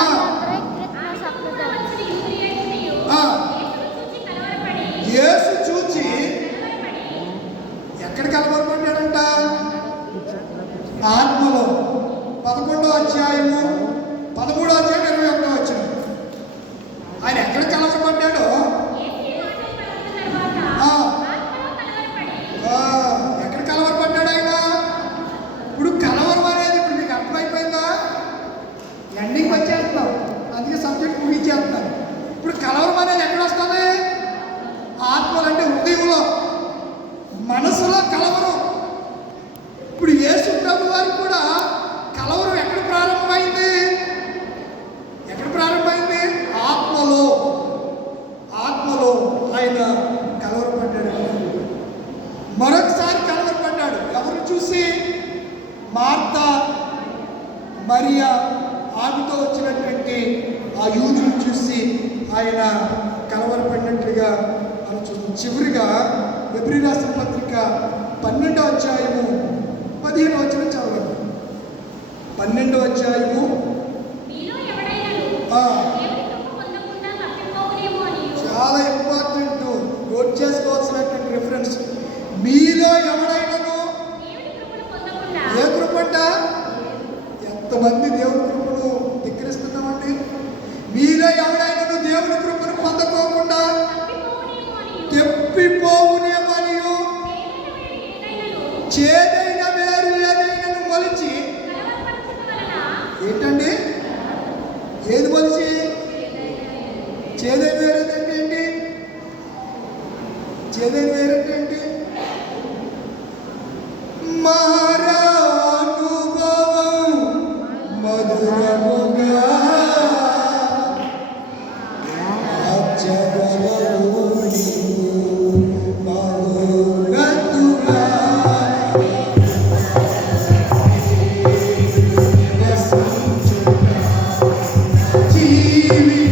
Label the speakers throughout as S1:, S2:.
S1: 아. ఏలియా ఆమెతో వచ్చినటువంటి ఆ యూదులను చూసి ఆయన కలవరపడినట్లుగా మనం చివరిగా ఎబ్రి రాష్ట్ర పత్రిక పన్నెండో అధ్యాయము పదిహేను వచ్చిన చదవండి. పన్నెండో అధ్యాయము మీలో ఎవడైనా దేవుని కృపను పొందకోకుండా తెప్పిపోవునేమనియు చేదైన వేరు ఏదైనాను మొలిచి ఏంటండి? ఏది మొలిచి? చేదైన వేరేదండి చేదైన వేరే You.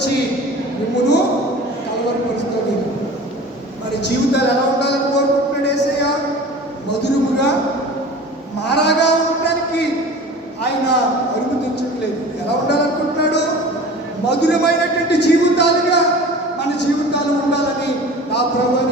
S1: నుంచి మిమ్మును కలవరపరుస్తుంది. మరి జీవితాలు ఎలా ఉండాలని కోరుకుంటున్నాడు ఏసయ్య? మధురముగా మారాగా ఉండడానికి ఆయన అరుగు తెచ్చట్లేదు ఎలా ఉండాలనుకుంటున్నాడు? మధురమైనటువంటి జీవితాలుగా మన జీవితాలు ఉండాలని నా ప్రభు